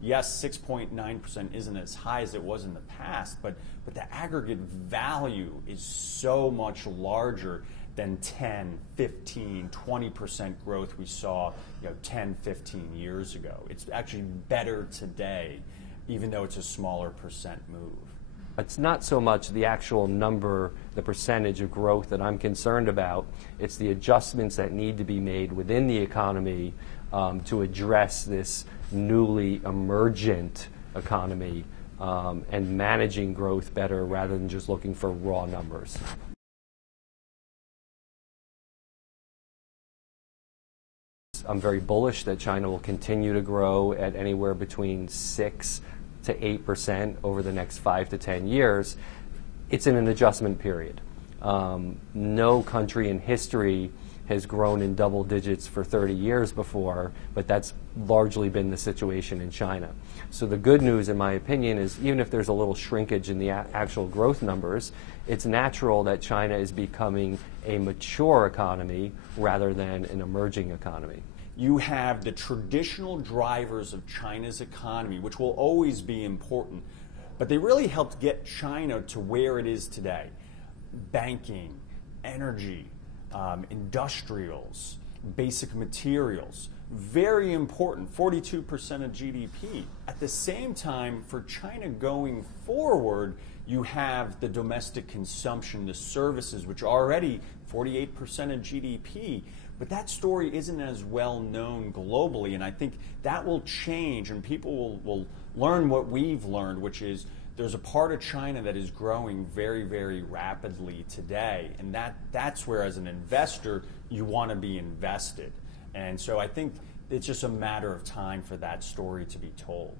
yes, 6.9% isn't as high as it was in the past, but the aggregate value is so much larger than 10, 15, 20% growth we saw 10, 15 years ago. It's actually better today, even though it's a smaller percent move. It's not so much the actual number, the percentage of growth that I'm concerned about. It's the adjustments that need to be made within the economy to address this newly emergent economy and managing growth better rather than just looking for raw numbers. I'm very bullish that China will continue to grow at anywhere between 6 to 8% over the next 5 to 10 years. It's in an adjustment period. No country in history has grown in double digits for 30 years before, but that's largely been the situation in China. So the good news, in my opinion, is even if there's a little shrinkage in the actual growth numbers, it's natural that China is becoming a mature economy rather than an emerging economy. You have the traditional drivers of China's economy, which will always be important, but they really helped get China to where it is today. Banking, energy, industrials, basic materials, very important, 42% of GDP. At the same time, for China going forward, you have the domestic consumption, the services, which are already 48% of GDP. But that story isn't as well known globally, and I think that will change, and people will learn what we've learned, which is there's a part of China that is growing very, very rapidly today, and that's where, as an investor, you want to be invested. And so I think it's just a matter of time for that story to be told.